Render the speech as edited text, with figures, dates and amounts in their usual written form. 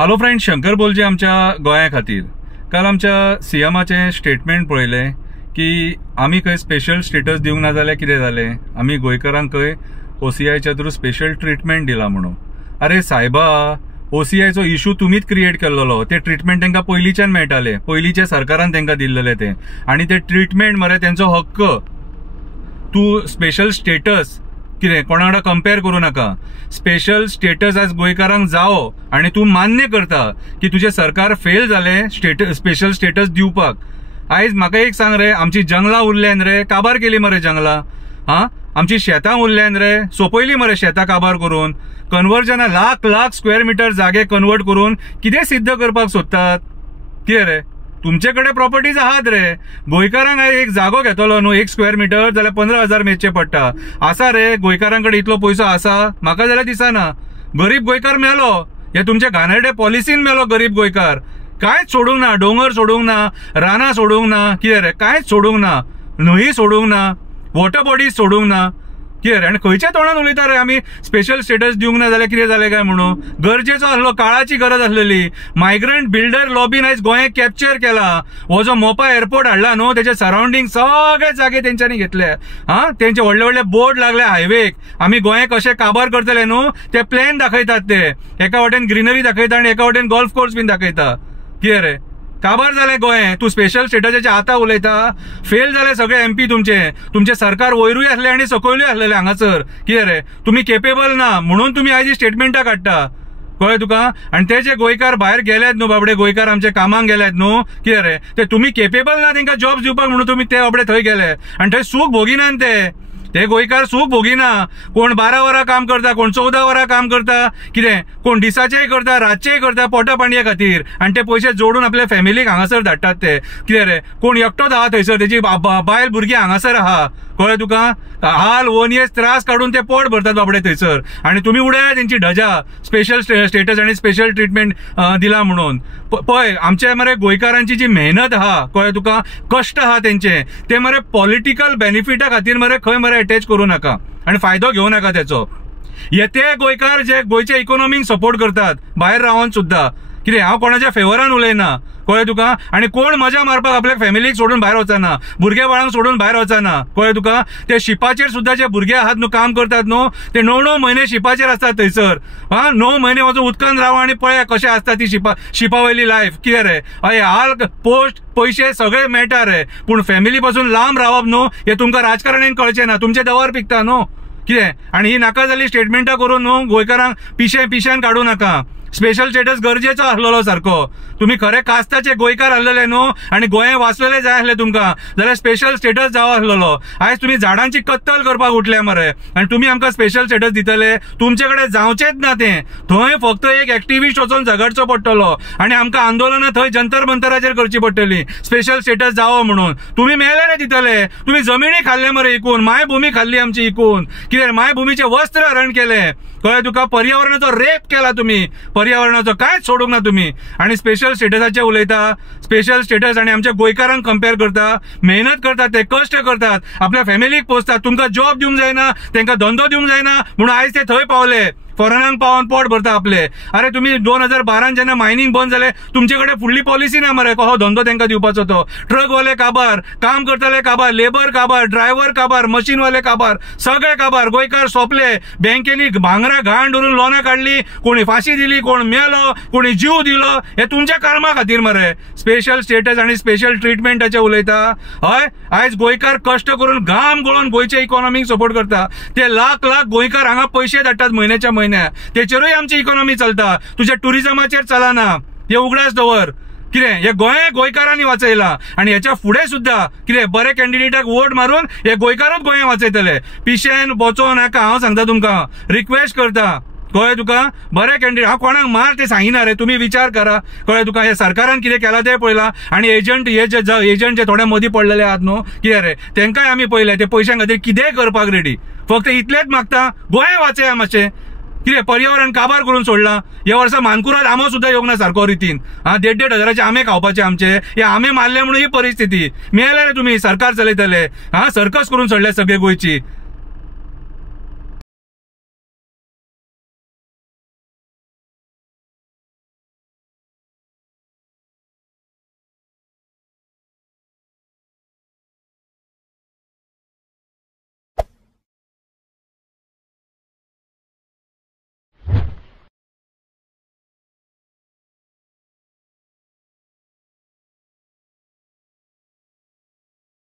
Hello friend, Shankar बोलचे आमच्या गोंया खातीर. काल आमच्या सीएमाचे स्टेटमेंट पळयलें की आमी खंय स्पेशल स्टेटस दिवंक ना जाल्यार कितें जालें, आमी गोंयकारांक खंय ओसीआयच्या थ्रू स्पेशल ट्रिटमेंट दिला म्हणून. अरे सायबा, ओसीआयचो इश्यू तुमीच क्रिएट केल्लो. ते ट्रिटमेंट तांकां पयलींच्यान मेळटाले, पयलींच्या सरकारान तांकां दिल्लेले ते. आनी ते ट्रिटमेंट मरे तेंचो हक्क. तूं स्पेशल स्टेटस कितें कोणा वांगडा कंपेर करूं नाका. स्पेशल स्टेटस आज गोंयकारांक जावो आनी तूं मान्य करता की तुजें सरकार फेल जालें स्पेशल स्टेटस दिवपाक. आयज म्हाका एक सांग रे, आमची जंगलां उरल्यान रे, काबार केली मरे जंगलां. आमची शेतां उरल्यान रे, सोंपयली मरे शेतां काबार करून. कन्वर्जना लाख लाख स्क्वेअर मिटर जागे कन्वर्ट करून कितें सिद्ध करपाक सोदतात? कितें रे, तुमचे कडेन प्रॉपर्टीज आहात रे. गोंयकारांक एक जागो घेतलो न्हू 1 स्क्वेअर मिटर जाल्यार 15,000 मेजचे पडटा. आसा रे गोंयकारांकडे इतलो पयसो आसा? म्हाका जाल्यार दिसना. गरीब गोंयकार मेलो, हे तुमच्या घाणेरडे पॉलिसीन मेलो गरीब गोंयकार. कांयच सोडूंक ना, डोंगर सोडूंक ना, रानां सोडूंक ना, कितें रे कांयच सोडूंक ना, न्हंय सोडूंक ना, वॉटर बॉडीज सोडूंक ना. कितें रे, आनी खंयच्या तोंडान उलयता रे आमी स्पेशल स्टेटस दिवंक ना जाल्यार कितें जालें काय म्हणून. गरजेचो आसलो, काळाची गरज आसलेली. मायग्रंट बिल्डर लॉबीन आयज गोंयाक कॅप्चर केला. हो जो मोपा एअरपोर्ट हाडला न्हू, तेचे सराउंडिंग सगळे जागे तेंच्यांनी घेतले. तेंचे व्हडले व्हडले बोर्ड लागले हायवेक. आमी गोंयाक कशें काबार करतले न्हू ते प्लॅन दाखयतात. ते एका वाटेन ग्रीनरी दाखयता आनी एका वाटेन गोल्फ कोर्स बीन दाखयता. कितें रे, काबार जालें गोंय. तूं स्पेशल स्टेटसाचे आतां उलयता? फेल जाले सगळे एमपी तुमचे सरकार वयरूय आसले आनी सकयलूय आसलेले हांगासर. कितें रे, तुमी केपेबल ना म्हणून तुमी आयज स्टेटमेंटां काडटा. कळ्ळें तुका? आनी ते जे गोंयकार भायर गेल्यात न्हू बाबडे, गोंयकार आमचे कामाक गेल्यात न्हू, कितें रे, ते तुमी केपेबल ना तांकां जॉब दिवपाक म्हणून तुमी ते बाबडे थंय गेले आनी थंय सूख भोगिनात ते गोंयकार सूख भोगिना. कोण 12 वरां काम करता, कोण 14 वरां काम करता. कितें, कोण दिसाचेय करता, रातचेय करता पोटा पाणये खातीर आनी ते पयशे जोडून आपल्या फॅमिलीक हांगासर धाडटात ते. कितें रे, कोण एकटोच आहा थंयसर, तेजी बायल भुरगीं हांगासर आहा. कळ्ळें तुका? हाल वनयेस त्रास काडून ते पोट भरतात बाबडे थंयसर. आनी तुमी उडया तेंची ढजा स्पेशल स्टेटस आनी स्पेशल ट्रिटमेंट दिला म्हणून. पळय, आमच्या मरे गोंयकारांची जी मेहनत आहा, कळ्ळें तुका, कश्ट आहा तेंचे, ते मरे पॉलिटिकल बेनिफिटा खातीर मरे खंय मरे अटॅच करूं नाका आनी फायदो घेवं नाका त्याचो. हे ते गोंयकार जे गोंयच्या इकॉनॉमीक सपोर्ट करतात भायर रावन सुद्धा. कितें, हांव कोणाच्या फेवरान उलयना. कळ्ळें तुका? आनी कोण मजा मारपाक आपल्या फॅमिलीक सोडून भायर वचना, भुरग्या बाळांक सोडून भायर वचना. कळ्ळें तुका? ते शिपाचेर सुद्धा जे भुरगे आहात न्हू, काम करतात न्हू, ते 9 म्हयने शिपाचेर असतात थंयसर. 9 म्हयने वचून उदकान रावा आनी पळया कशें आसता ती शिपावयली लायफ. कितें रे, हय हाल पोस्ट पयशे सगळे मेळटा रे, पूण फॅमिली पासून लांब रावप न्हू हे तुमकां राजकारण्यान कळचें ना. तुमचे दवर पिकता न्हू. कितें, आनी ही नाका जाली स्टेटमेंटां करून न्हू गोंयकारांक पिश्यान काडूं नाका. स्पेशल स्टेटस गरजेचो आसलेलो सारको. तुम्ही खरे कास्ताचे गोंयकार आसलेले न्हू आनी गोंय वाचलेले जाय आसले तुमकां, जाल्यार स्पेशल स्टेटस जावो आसलेलो. आयज तुम्ही झाडांची कत्तल करपाक उठले मरे आनी तुम्ही आमकां स्पेशल स्टेटस दितले. तुमचे कडेन जावचेच ना तें. थंय फक्त एक एक्टिव्हिस्ट वचून झगडचो पडटलो आनी आमकां आंदोलनां थंय जंतर मंतराचेर करची पडटली स्पेशल स्टेटस जावो म्हणून. तुम्ही मेळ्ळे दितले. तुम्ही जमिनी खाल्ले मरे इकून, मायभूमी खाल्ली आमची इकून. कितें, मायभूमीचे वस्त्र हरण केले. कळ्ळें तुका? पर्यावरणाचो रेप केला तुम्ही, पर्यावरणाचो कांयच सोडूंक ना तुम्ही. आनी स्पेशल स्टेटसाचे उलयता. स्पेशल स्टेटस आनी आमच्या गोंयकारांक कंपेर करता. मेहनत करतात ते, कश्ट करतात, आपल्या फॅमिलीक पोसतात. तुमकां जॉब दिवंक जायना, तांकां धंदो दिवंक जायना म्हणून आयज ते थंय पावले. फॉरेनांक पावन पोट भरता आपले. अरे तुम्ही 2012 जेन्ना मायनिंग बंद जाले, तुमचे कडेन फुडली पॉलिसी ना मरे कसो धंदो तांकां दिवपाचो तो. ट्रकवाले काबार, काम करताले काबार, लेबर काबार, ड्रायव्हर काबार, मशीनवाले काबार, सगळे काबार. गोंयकार सोंपले. बँकेनी भांगरा घाण धरून लोनां काडली, कोणी फाशी दिली, कोण मेलो, कोणी जीव दिलो. हे तुमच्या कर्मा खातीर मरे. स्पेशल स्टेटस आनी स्पेशल ट्रिटमेंटाचे उलयता. हय, आयज गोंयकार कश्ट करून घाम गळोवन गोंयचे इकॉनॉमीक सपोर्ट करता. ते लाख लाख गोंयकार हांगा पयशे धाडटात म्हयन्याच्या म्हयन्या. तेचेरूय आमची इकॉनॉमी चलता. तुझ्या टुरिझमाचेर चलना. हे उगडास दवर. कितें, हे गोंयकारांनी वाचयला आनी हेच्या फुडें सुद्धा कितें बरे कॅन्डिडेटाक वोट मारून हे गोंयकारूच गोंया वाचयतले. पिशेन वचों नाका, हांव सांगता तुमकां, रिक्वेस्ट करता. कळ्ळें तुका? बरे कॅन्डिडेट, हांव कोणाक मार ते सांगिना रे, तुम्ही विचार करा. कळ्ळें तुका? हे सरकारान कितें केला ते पळयलां. आनी एजंट जे थोडे मदीं पडलेले आहात न्हू, कितें रे, तेंकाय आमी पळयले. ते पयशां खातीर कितेंय करपाक रेडी. फक्त इतलेंच मागता, गोंय वाचया मातशें. कितें, पर्यावरण काबार करून सोडला. ह्या वर्सा मानकुराद आंबो सुद्धा येवंक ना सारको रितीन. 1.5 हजाराचे आंबे खावपाचे आमचे. हे आंबे मारले म्हणून ही परिस्थिती. मेळले रे तुम्ही, सरकार चलयतले. सर्कस करून सोडले सगळे गोंयची.